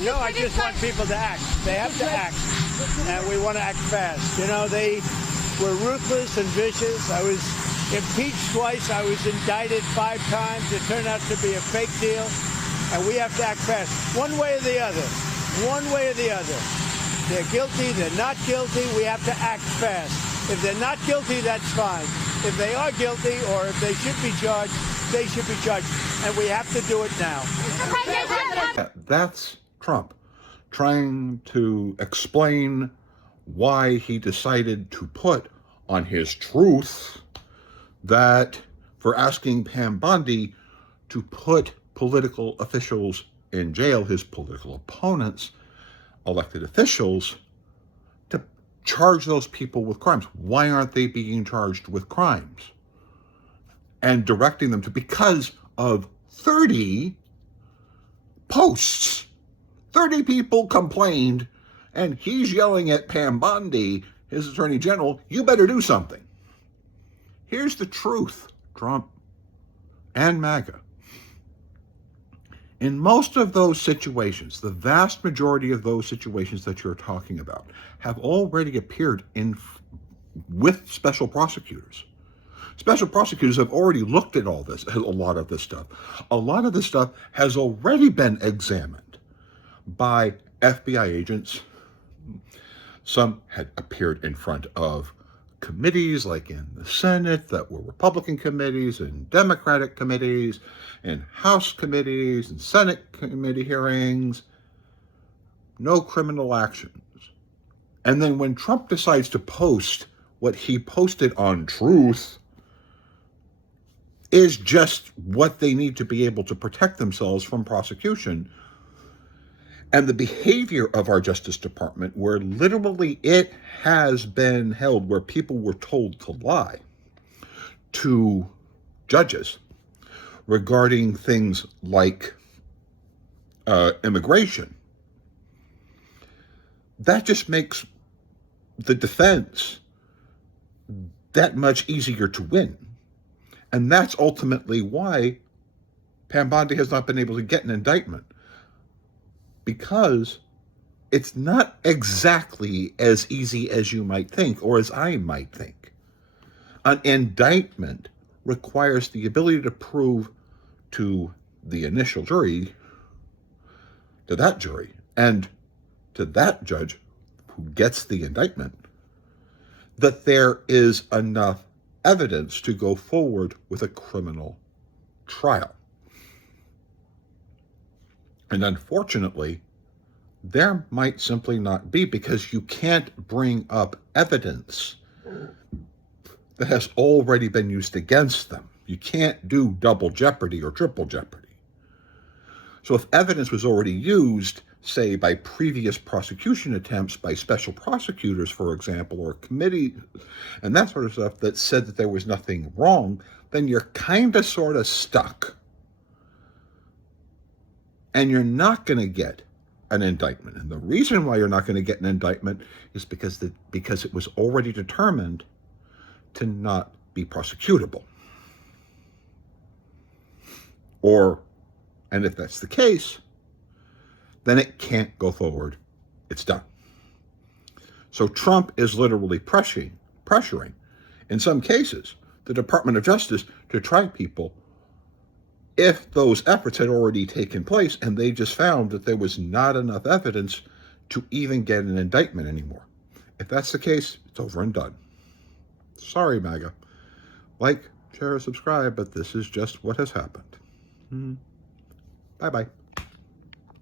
No, I just want people to act. They have to act, and we want to act fast. You know, they were ruthless and vicious. I was impeached twice. I was indicted 5 times. It turned out to be a fake deal, and we have to act fast. One way or the other. One way or the other. They're guilty. They're not guilty. We have to act fast. If they're not guilty, that's fine. If they are guilty or if they should be charged, they should be charged. And we have to do it now. That's Trump trying to explain why he decided to put on his truth that for asking Pam Bondi to put political officials in jail, his political opponents, elected officials, to charge those people with crimes. Why aren't they being charged with crimes? And directing them to, because of 30 posts. 30 people complained, and he's yelling at Pam Bondi, his attorney general, you better do something. Here's the truth, Trump and MAGA. In most of those situations, the vast majority of those situations that you're talking about have already appeared with special prosecutors. Special prosecutors have already looked at all this, a lot of this stuff. A lot of this stuff has already been examined by FBI agents. Some had appeared in front of committees, like in the Senate, that were Republican committees and Democratic committees and House committees and Senate committee hearings. No criminal actions. And then when Trump decides to post what he posted on Truth, is just what they need to be able to protect themselves from prosecution. And the behavior of our Justice Department, where literally it has been held, where people were told to lie to judges regarding things like immigration, that just makes the defense that much easier to win. And that's ultimately why Pam Bondi has not been able to get an indictment, because it's not exactly as easy as you might think, or as I might think. An indictment requires the ability to prove to the initial jury, to that jury, and to that judge who gets the indictment, that there is enough evidence to go forward with a criminal trial. And unfortunately, there might simply not be, because you can't bring up evidence that has already been used against them. You can't do double jeopardy or triple jeopardy. So if evidence was already used, say, by previous prosecution attempts by special prosecutors, for example, or a committee, and that sort of stuff, that said that there was nothing wrong, then you're kind of sort of stuck. And you're not going to get an indictment. And the reason why you're not going to get an indictment is because it was already determined to not be prosecutable. And if that's the case, then it can't go forward. It's done. So Trump is literally pressuring, in some cases, the Department of Justice to try people if those efforts had already taken place and they just found that there was not enough evidence to even get an indictment anymore. If that's the case, it's over and done. Sorry, MAGA. Like, share, subscribe, but this is just what has happened. Bye-bye.